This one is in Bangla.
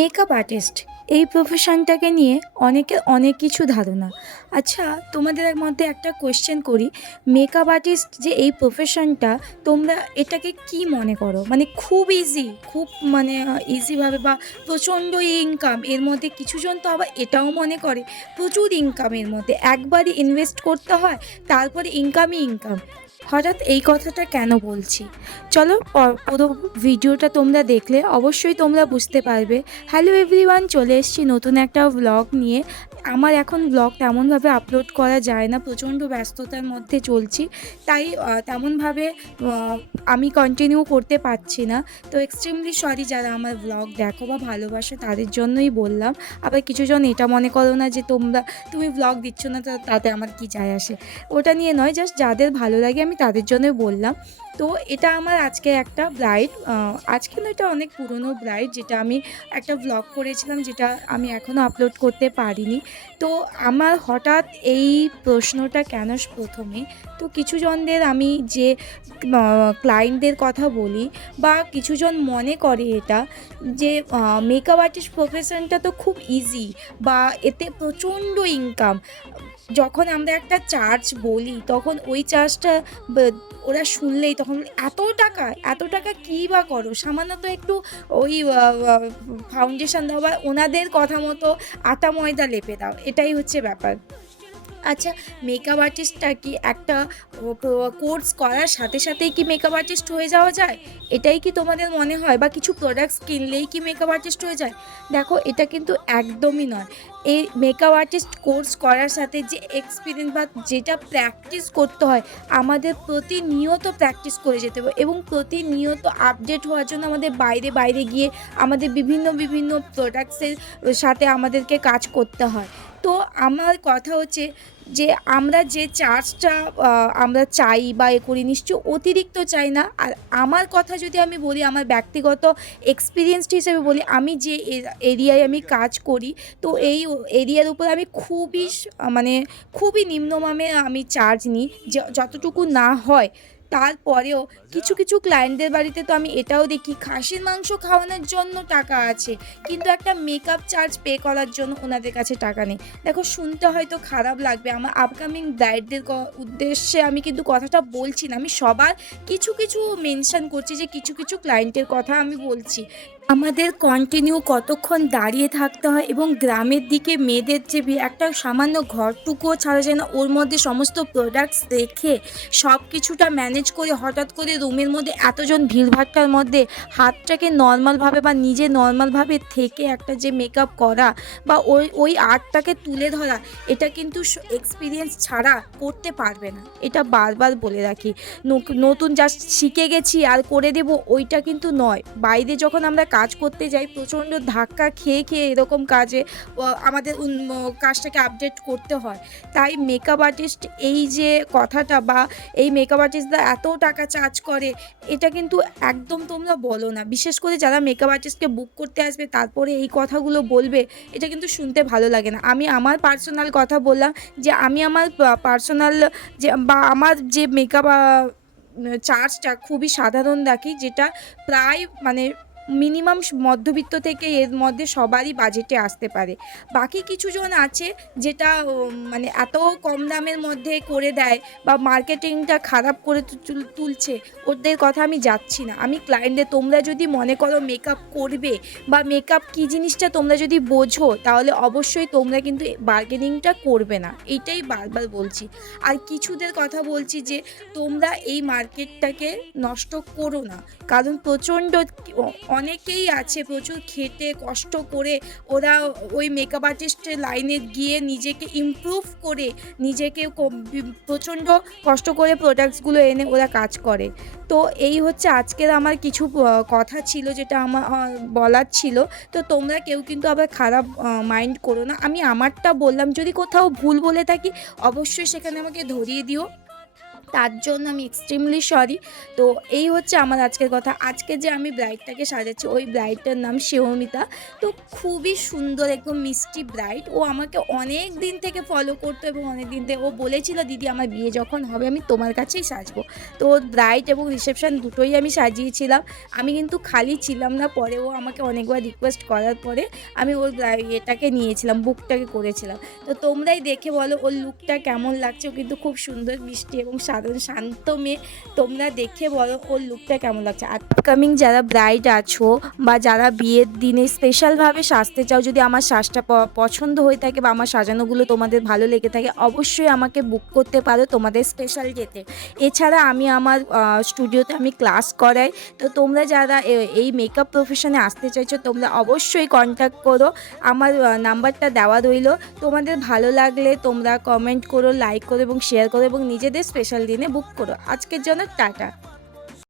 মেকআপ আর্টিস্ট এই প্রফেশনটাকে নিয়ে অনেকের অনেক কিছু ধারণা। আচ্ছা, তোমাদের মধ্যে একটা কোয়েশ্চেন করি, মেকআপ আর্টিস্ট যে এই প্রফেশনটা, তোমরা এটাকে কি মনে করো? মানে খুব ইজি, খুব মানে ইজিভাবে, বা প্রচণ্ড ইনকাম এর মধ্যে? কিছুজন তো আবার এটাও মনে করে প্রচুর ইনকাম এর মধ্যে, একবারই ইনভেস্ট করতে হয়, তারপরে ইনকামই ইনকাম। হঠাৎ এই কথাটা কেন বলছি, চলো পুরো ভিডিওটা তোমরা দেখলে অবশ্যই তোমরা বুঝতে পারবে। হ্যালো এভরিওয়ান, চলে এসেছি নতুন একটা ব্লগ নিয়ে। আমার এখন ব্লগ তেমনভাবে আপলোড করা যায় না, প্রচণ্ড ব্যস্ততার মধ্যে চলছি, তাই তেমনভাবে আমি কন্টিনিউ করতে পারছি না। তো এক্সট্রিমলি সরি যারা আমার ব্লগ দেখো বা ভালোবাসো, তাদের জন্যই বললাম। আবার কিছুজন এটা মনে করো না যে তুমি ব্লগ দিচ্ছ না, তাতে আমার কি যায় আসে, ওটা নিয়ে নয়, জাস্ট যাদের ভালো লাগে আমি তাদের জন্যই বললাম। তো এটা আমার আজকে একটা ব্রাইড, আজকে না, এটা অনেক পুরনো ব্রাইড, যেটা আমি একটা ব্লগ করেছিলাম, যেটা আমি এখনও আপলোড করতে পারিনি। তো আমার হঠাৎ এই প্রশ্নটা কেন প্রথমে, তো কিছুজনদের আমি যে ক্লায়েন্টদের কথা বলি, বা কিছুজন মনে করে এটা যে মেকআপ আর্টিস্ট প্রফেশনটা তো খুব ইজি, বা এতে প্রচণ্ড ইনকাম। যখন আমরা একটা চার্জ বলি, তখন ওই চার্জটা ওরা শুনলেই তখন এত টাকা, এত টাকা কী বা করো, সামান্য তো একটু ওই ফাউন্ডেশন দাও, বা ওনাদের কথা মতো আটা ময়দা লেপে দাও, এটাই হচ্ছে ব্যাপার। আচ্ছা, মেকআপ আর্টিস্টটা কি একটা কোর্স করার সাথে সাথেই কি মেকআপ আর্টিস্ট হয়ে যাওয়া যায়? এটাই কি তোমাদের মনে হয়? বা কিছু প্রোডাক্টস কিনলেই কি মেকআপ আর্টিস্ট হয়ে যায়? দেখো, এটা কিন্তু একদমই নয়। এই মেকআপ আর্টিস্ট কোর্স করার সাথে যে এক্সপিরিয়েন্স বা যেটা প্র্যাকটিস করতে হয়, আমাদের প্রতিনিয়ত প্র্যাকটিস করে যেতে হবে, এবং প্রতিনিয়ত আপডেট হওয়ার জন্য আমাদের বাইরে বাইরে গিয়ে আমাদের বিভিন্ন বিভিন্ন প্রোডাক্টসের সাথে আমাদেরকে কাজ করতে হয়। তো আমার কথা হচ্ছে যে আমরা যে চার্জটা আমরা চাই বা এ করি, নিশ্চয় অতিরিক্ত চাই না। আর আমার কথা যদি আমি বলি, আমার ব্যক্তিগত এক্সপিরিয়েন্সড হিসেবে বলি, আমি যে এরিয়ায় আমি কাজ করি, তো এই এরিয়ার উপর আমি মানে খুবই নিম্নমানের আমি চার্জ নিই, যতটুকু না হয়। তারপরেও কিছু কিছু ক্লায়েন্টদের বাড়িতে তো আমি এটাও দেখি, খাসির মাংস খাওয়ানোর জন্য টাকা আছে, কিন্তু একটা মেকআপ চার্জ পে করার জন্য ওনাদের কাছে টাকা নেই। দেখো, শুনতে হয়তো খারাপ লাগবে, আমার আপকামিং ব্রাইডদের উদ্দেশ্যে আমি কিন্তু কথাটা বলছি না, আমি সবার কিছু কিছু মেনশন করছি, যে কিছু কিছু ক্লায়েন্টের কথা আমি বলছি। আমাদের কন্টিনিউ কতক্ষণ দাঁড়িয়ে থাকতে হয়, এবং গ্রামের দিকে মেয়েদের যে একটা সামান্য ঘরটুকুও ছাড়া যায় না, ওর মধ্যে সমস্ত প্রোডাক্টস রেখে সব কিছুটা ম্যানেজ করে হঠাৎ করে রুমের মধ্যে এতজন ভিড়ভাট্টার মধ্যে হাতটাকে নর্মালভাবে বা নিজে নর্মালভাবে থেকে একটা যে মেকআপ করা, বা ওই আর্টটাকে তুলে ধরা, এটা কিন্তু এক্সপিরিয়েন্স ছাড়া করতে পারবে না, এটা বারবার বলে রাখি। নতুন জাস্ট শিখে গেছি আর করে দেব, ওইটা কিন্তু নয়। বাইরে যখন আমরা কাজ করতে যাই, প্রচণ্ড ধাক্কা খেয়ে খেয়ে এরকম কাজে আমাদের কাজটাকে আপডেট করতে হয়। তাই মেকআপ আর্টিস্ট এই যে কথাটা, বা এই মেকআপ আর্টিস্টরা এত টাকা চার্জ করে, এটা কিন্তু একদম তোমরা বলো না। বিশেষ করে যারা মেকআপ আর্টিস্টকে বুক করতে আসবে তারপরে এই কথাগুলো বলবে, এটা কিন্তু শুনতে ভালো লাগে না। আমি আমার পার্সোনাল কথা বললাম, যে আমি আমার পার্সোনাল যে বা আমার যে মেকআপ চার্জটা খুবই সাধারণ রাখি, যেটা প্রায় মানে মিনিমাম মধ্যবিত্ত থেকে এর মধ্যে সবারই বাজেটে আসতে পারে। বাকি কিছুজন আছে যেটা মানে এত কম দামের মধ্যে করে দেয়, বা মার্কেটিংটা খারাপ করে তুলছে, ওদের কথা আমি যাচ্ছি না। আমি ক্লায়েন্টদের, তোমরা যদি মনে করো মেকআপ করবে, বা মেকআপ কী জিনিসটা তোমরা যদি বোঝো, তাহলে অবশ্যই তোমরা কিন্তু বার্গেনিংটা করবে না, এইটাই বারবার বলছি। আর কিছুদের কথা বলছি যে তোমরা এই মার্কেটটাকে নষ্ট করো না, কারণ প্রচণ্ড অনেকেই আছে প্রচুর খেটে কষ্ট করে ওরা ওই মেকআপ আর্টিস্টের লাইনে গিয়ে নিজেকে ইমপ্রুভ করে, নিজেকে প্রচণ্ড কষ্ট করে প্রোডাক্টসগুলো এনে ওরা কাজ করে। তো এই হচ্ছে আজকের আমার কিছু কথা ছিল, যেটা আমার বলার ছিল। তো তোমরা কেউ কিন্তু আবার খারাপ মাইন্ড করো না, আমি আমারটা বললাম, যদি কোথাও ভুল বলে থাকি অবশ্যই সেখানে আমাকে ধরিয়ে দিও। তার জন্য আমি এক্সট্রিমলি সরি। তো এই হচ্ছে আমার আজকের কথা। আজকে যে আমি ব্রাইডটাকে সাজাচ্ছি, ওই ব্রাইডটার নাম শিহমিতা। তো খুবই সুন্দর, একদম মিষ্টি ব্রাইড। ও আমাকে অনেক দিন থেকে ফলো করতো এবং অনেক দিন থেকে ও বলেছিল, দিদি আমার বিয়ে যখন হবে আমি তোমার কাছেই সাজবো। তো ওর ব্রাইড এবং রিসেপশন দুটোই আমি সাজিয়েছিলাম। আমি কিন্তু খালি ছিলাম না, পরে ও আমাকে অনেকবার রিকোয়েস্ট করার পরে আমি ওর এটাকে নিয়েছিলাম, বুকটাকে করেছিলাম। তো তোমরাই দেখে বলো ওর লুকটা কেমন লাগছে। ও কিন্তু খুব সুন্দর, মিষ্টি এবং সাধারণ শান্ত মেয়ে। তোমরা দেখে বলো ওর লুকটা কেমন লাগছে। আপকামিং যারা ব্রাইড আছো বা যারা বিয়ের দিনে স্পেশালভাবে সাজতে চাও, যদি আমার সাজটা পছন্দ হয়ে থাকে বা আমার সাজানোগুলো তোমাদের ভালো লেগে থাকে, অবশ্যই আমাকে বুক করতে পারো তোমাদের স্পেশাল ডেতে। এছাড়া আমি আমার স্টুডিওতে আমি ক্লাস করাই। তো তোমরা যারা এই মেকআপ প্রফেশনে আসতে চাইছো, তোমরা অবশ্যই কন্ট্যাক্ট করো। আমার নাম্বারটা দেওয়া রইলো। তোমাদের ভালো লাগলে তোমরা কমেন্ট করো, লাইক করো এবং শেয়ার করো এবং নিজেদের স্পেশাল দিনে বুক করো। আজকের জন্য টাটা।